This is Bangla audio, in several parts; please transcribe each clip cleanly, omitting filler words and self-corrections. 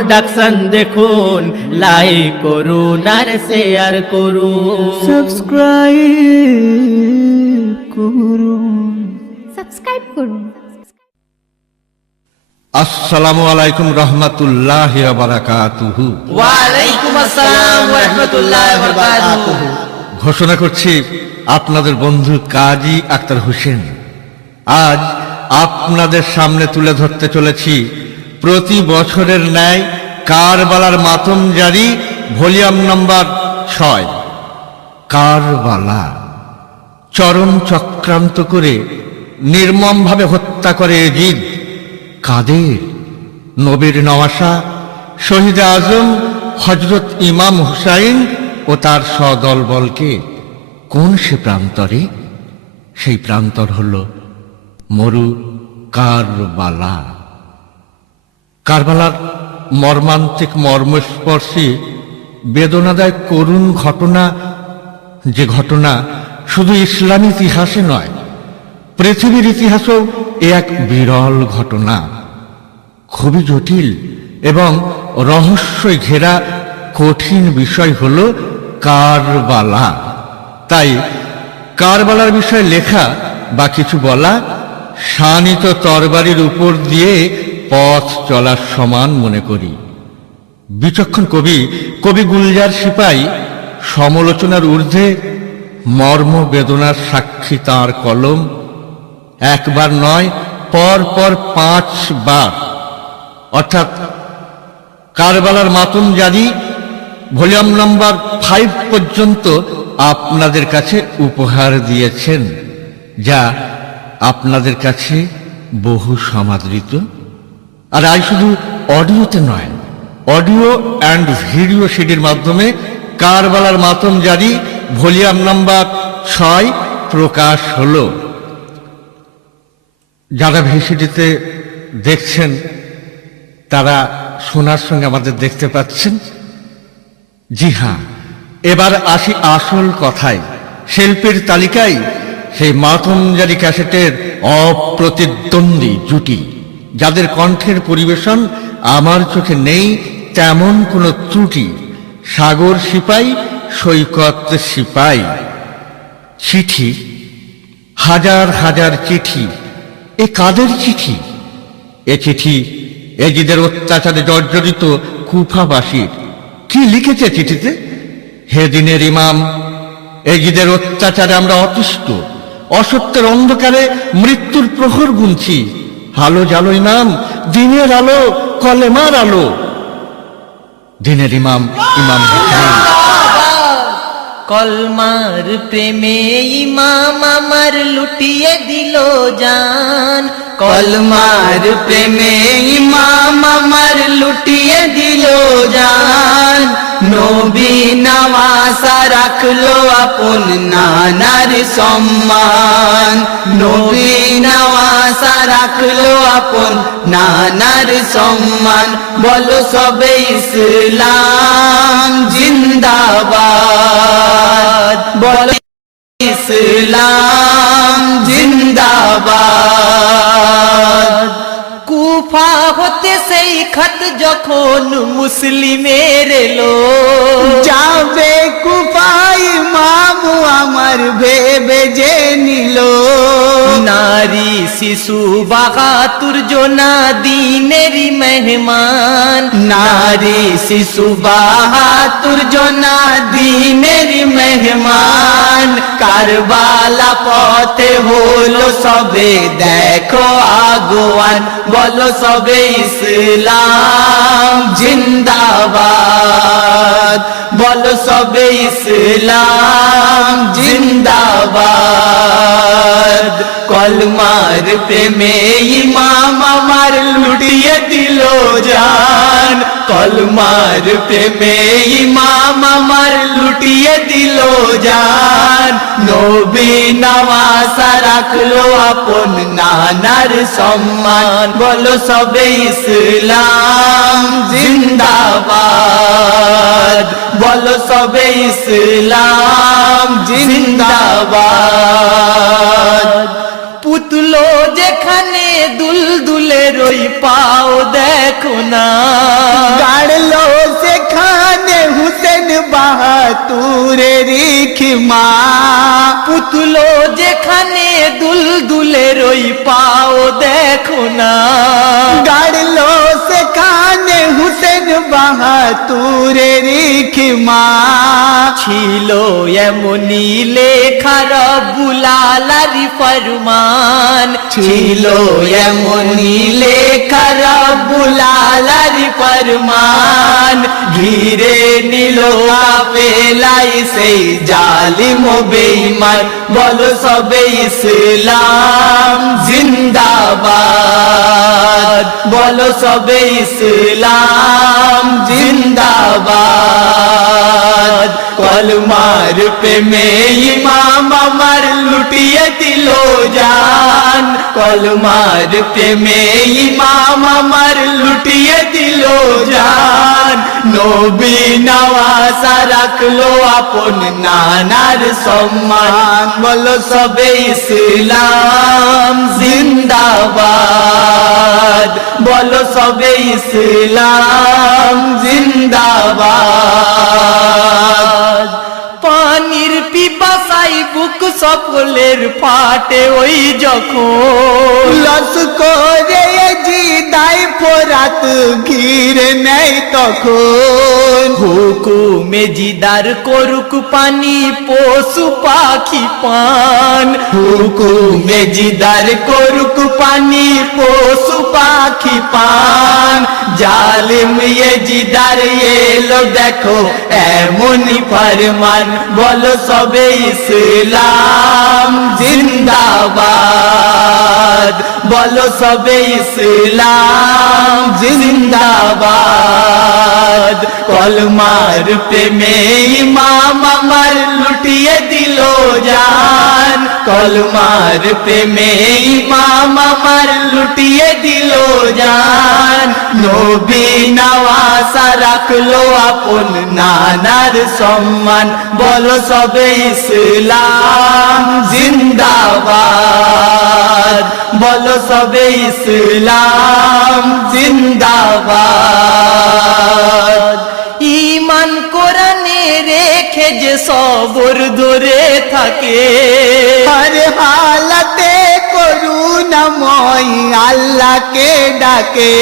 প্রোডাকশন দেখুন, লাইক করুন আর শেয়ার করুন, সাবস্ক্রাইব করুন। আসসালামু আলাইকুম রহমাতুল্লাহি ওয়া বারাকাতুহু। ওয়া আলাইকুম আসসালাম ওয়া রাহমাতুল্লাহি ওয়া বারাকাতুহু। ঘোষণা করছি আপনাদের বন্ধু কাজী আক্তার হোসেন। আজ আপনাদের সামনে তুলে ধরতে চলেছি প্রতি বছরের ন্যায় কারবালার মাতম জারি ভলিউম নাম্বার 6। কারবালা চরম চক্রান্ত করে নির্মমভাবে হত্যা করে এজিদ কাদের, নবীর নওয়াসা, শহীদ আজম হযরত ইমাম হুসাইন ও তার সদলবলকে। কোন সে প্রান্তরে? সেই প্রান্তর হল মরু কারবালা। কারবালার মর্মান্তিক মর্মস্পর্শী বেদনাদায়ক করুণ ঘটনা, যে ঘটনা শুধু ইসলামী ইতিহাসে নয়, পৃথিবীর ইতিহাসেও এ এক বিরল ঘটনা। খুবই জটিল এবং রহস্যে ঘেরা কঠিন বিষয় হল কারবালা। তাই কারবালার বিষয়ে লেখা বা কিছু বলা শানিত তরবারির উপর দিয়ে পথ চলার সমান মনে করি। বিচক্ষণ কবি গুলজার সিপাই সমালোচনার ঊর্ধ্বে মর্ম বেদনার সাক্ষী তাঁর কলম। একবার নয়, পর পর 5 বার, অর্থাৎ কারবালার মাতম জারি ভলিউম নাম্বার 5 পর্যন্ত আপনাদের কাছে উপহার দিয়েছেন, যা আপনাদের কাছে বহু সমাদৃত। আর আজ শুধু অডিওতে নয়, অডিও অ্যান্ড ভিডিও সিডির মাধ্যমে কারবালার মাতম জারি ভলিউম নাম্বার 6 প্রকাশ হলো। যারা ভিসিডিতে দেখছেন তারা শোনার সঙ্গে আমাদের দেখতে পাচ্ছেন। জি হ্যাঁ, এবার আসি আসল কথায়। শিল্পীর তালিকায় সেই মাতমজারি ক্যাসেটের অপ্রতিদ্বন্দ্বী জুটি, যাদের কণ্ঠের পরিবেশন আমার চোখে নেই তেমন কোনো ত্রুটি। সাগর সিপাই, সৈকত সিপাই। চিঠি, হাজার হাজার চিঠি। এ কাদের চিঠি? এ চিঠি এজিদের অত্যাচারে জর্জরিত কুফাবাসীর। কি লিখেছে চিঠিতে? হে দিনের ইমাম, এজিদের অত্যাচারে আমরা অতিষ্ঠ, অসত্যের অন্ধকারে মৃত্যুর প্রহর গুনছি। আলো জ্বালো ইমাম, দিনের আলো, কলেমার আলো। দিনের ইমাম ইমাম হুসাইন। কলমার প্রেমে ইমাম আমার লুটিয়ে দিল জান, কলমার প্রেমে ইমাম আমার লুটিয়ে দিল জান। নবী নওয়াসা রাখলো আপন নানার সম্মান, নবী নওয়াসা রাখলো আপন নানার সম্মান। বলো সবে ইসলাম জিন্দাবাদ, বলো ইসলাম জিন্দাবাদ। কুফা হতে সেই খত যখন মুসলিমের এলো, যাবে কুফাই মামু আমার ভেবে যে নিল। নারী শিশু বাহাতুর জোনা দিনেরই মেহমান, নারী শিশু বাহাতুর জনা দিনের মেহমান। কারবালা পথে হলো সবে দেখো আগুয়ান, বলো সবে ইসলাম জিন্দাবাদ, বলো সবে ইসলাম জিন্দাবাদ। কলমার প্রেমে ইমাম আমার লুটিয়ে দিল জান, কলমার প্রেমে ইমাম আমার লুটিয়ে দিল জান। নবী নওয়াসা রাখলো আপন নানার সম্মান, বলো সবে ইসলাম জিন্দাবাদ, বলো সবে ইসলাম জিন্দাবাদ। পুতলো যেখানে দুলদুলের ওই পাও দেখো না, রিখমা পুতলো যেখানে দুলদুলের ওই পাও দেখো না গাড়লো সেখানে হুসেন বাহাদুরের রিখমা ছিল এমনি লেখা রব্বুল আলামিন ফরমান ছিল এমনি লেখা রব্বুল আলামিন ফরমান ঘিরে নিল কাফেলাই সেই জালিম ও বেঈমান বলো সবে ইসলাম জিন্দাবাদ বলো সবে ইসলাম জিন্দাবাদ কলমার প্রেমে ইমাম আমার লুটিয়ে দিল জান কলমার প্রেমে ইমাম আমার লুটিয়ে দিল জান নবী নওয়াজা রাখলো আপন নানার সম্মান বলো সবে ইসলাম জিন্দাবাদ বলো সবে ইসলাম জিন্দাবাদ পানির পিপাসাই বুক সকলের ফাটে ওই যখন লস্করে জিদাই ফোরাত ঘিরে নেই তখন হুকুমে জিদার করুক পানি পশু পাখি পান হুকুমে জিদার করুক পানি পশু পাখি পান জালিম জিদার এলো দেখো এমনই ফরমান বলো সবে ইসলাম জিন্দাবাদ বলো সবে ইসলাম জিন্দাবাদ কলমার প্রেমে ইমাম আমার লুটিয়ে দিল জান কলমার প্রেমে ইমাম আমার লুটিয়ে দিল জান নবী নওয়াজা রাখলো আপন নানার সম্মান বলো সবে ইসলাম জিন্দাবাদ বলো সবে ইসলাম জিন্দাবাদ ঈমান কোরআনে রেখে যে সবর ধরে থাকে হর হালতে করুণাময় আল্লাহকে ডাকে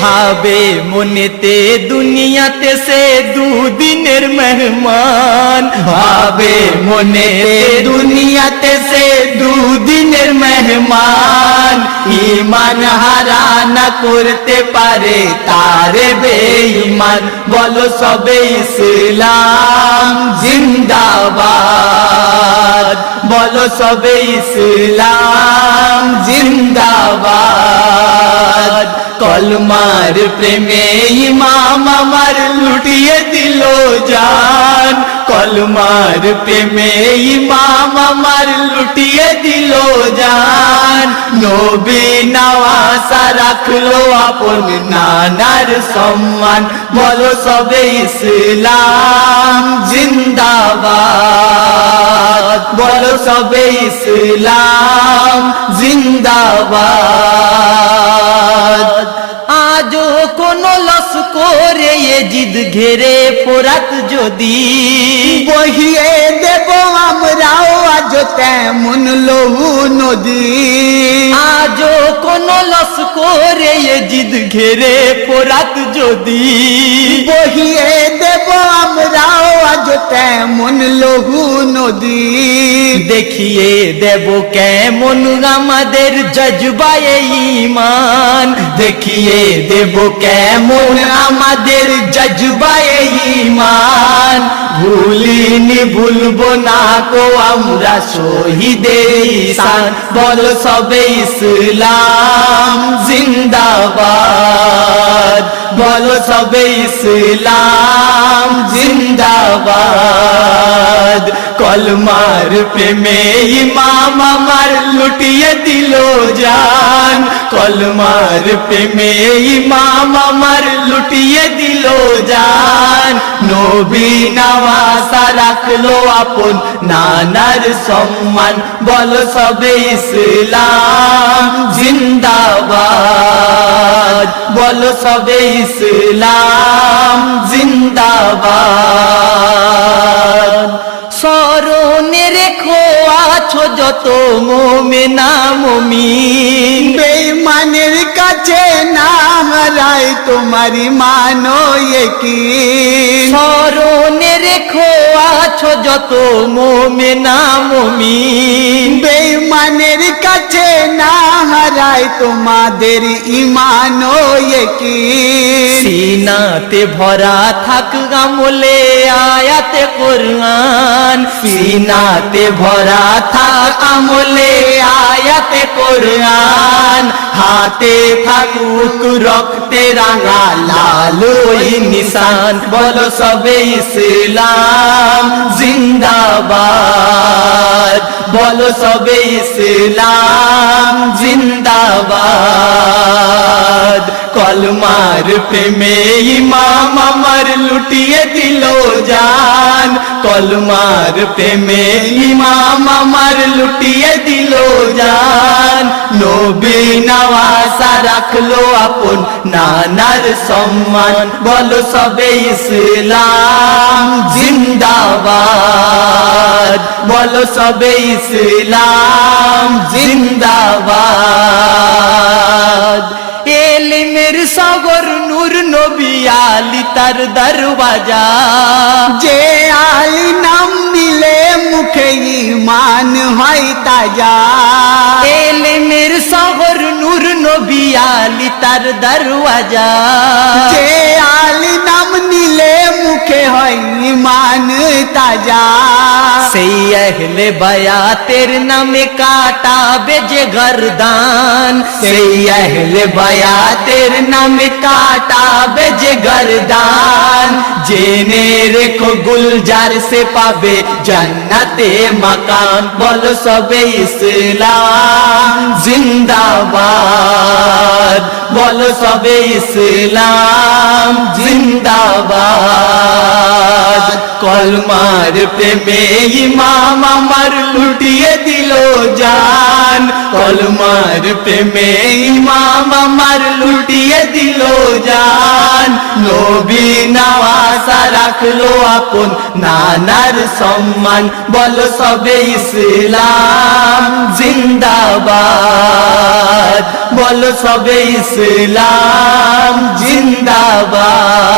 ভাবে মনেতে দুনিয়াতে সে দুদিনের মেহমান ভাবে মনেতে দুনিয়াতে সে দুদিনের মেহমান ঈমান হারা না করতে পারে তারে বেঈমান বলো সবে ইসলাম জিন্দাবাদ বলো সবে ইসলাম জিন্দাবাদ কলমার প্রেমে ইমাম আমার লুটিয়ে দিল জান কলমার প্রেমে ইমাম আমার লুটিয়ে দিল জান নবী নওয়াজা রাখলো আপন নানার সম্মান বলো সবে ইসলাম জিন্দাবাদ বলো সবে ইসলাম জিন্দাবাদ আজও কোন লস্করে জিদ ঘেরে ফোরাত যদি বহিয়ে দেব আমরাও আজ তেমন লহু নদী আজও কোন লস্করে জিদ ঘেরে ফোরাত যদি বহিয়ে দেব আমরাও আজ তেমন লহু নদী দেখিয়ে দেব কেমন আমাদের জজবায়ে ঈমান দেখিয়ে দেব কেমন আমাদের জজবায়ে ঈমান ভুলিনি ভুলবো না কো আমরা শহীদে ঈশান বলো সবে ইসলাম জিন্দাবাদ বলো সবে ইসলাম জিন্দাবাদ কলমার প্রেমে ইমাম আমার লুটিয়ে দিল জান কলমার প্রেমে ইমাম আমার লুটিয়ে দিল জান নবী নওয়াজা রাখলো আপন নানার সম্মান বলো সবে ইসলাম জিন্দাবাদ বলো সবে ইসলাম জিন্দাবাদ আছো যত মোমেনা মুমিন, বেঈমানের কাছে না হারাই তোমারি মানো ইয়াকিন। স্মরণে রেখো আছো যত মোমেনা মুমিন, বেঈমানের কাছে না হারাই তোমাদের ঈমান ও ইয়াকিন। সিনাতে ভরা থাক আমলে আয়াতে কোরআন, সিনাতে ভরা থাক আমলে আয়াতে কোরআন। হাতে থাকুক রক্তে রাঙা লাল ওই নিশান, বলো সবে ইসলাম জিন্দাবাদ, বলো সবে ইসলাম জিন্দাবাদ। কলমার প্রেমে ইমাম আমার লুটিয়ে দিল জান, কলমার প্রেমে ইমাম আমার লুটিয়ে দিল জান। নবী নওয়াজা রাখলো আপন নানার সম্মান, বলো সবে ইসলাম জিন্দাবাদ, বলো সবে ইসলাম জিন্দাবাদ। এলিমের সাগর নূর নবী আলী তার দরওয়াজা, যে আলী নাম নিলে মুখে ঈমান হয় তাজা। এলিমের সাগর নূর নবী আলী তার দরওয়াজা, যে আলী নাম নিলে মুখে হয় ঈমান তাজা। সেই আহলে বায়াতের নামে কাটাবে যে গর্দান, সেই আহলে বায়াতের নামে কাটাবে যে গর্দান। জেনে রেখো গুলজার সে পাবে জান্নাতে মাকান, বলো সবে ইসলাম জিন্দাবাদ, বলো সবে ইসলাম জিন্দাবাদ। কলমার প্রেমে ইমাম আমার লুটিয়ে দিল জান, কলমার প্রেমে ইমাম আমার লুটিয়ে দিল জান। নবী নওয়াজা রাখলো আপন নানার সম্মান, বলো সবে ইসলাম জিন্দাবাদ, বলো সবে ইসলাম জিন্দাবাদ,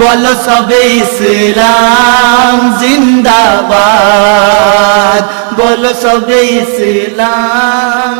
বলো সবে ইসলাম জিন্দাবাদ, বলো সবে ইসলাম।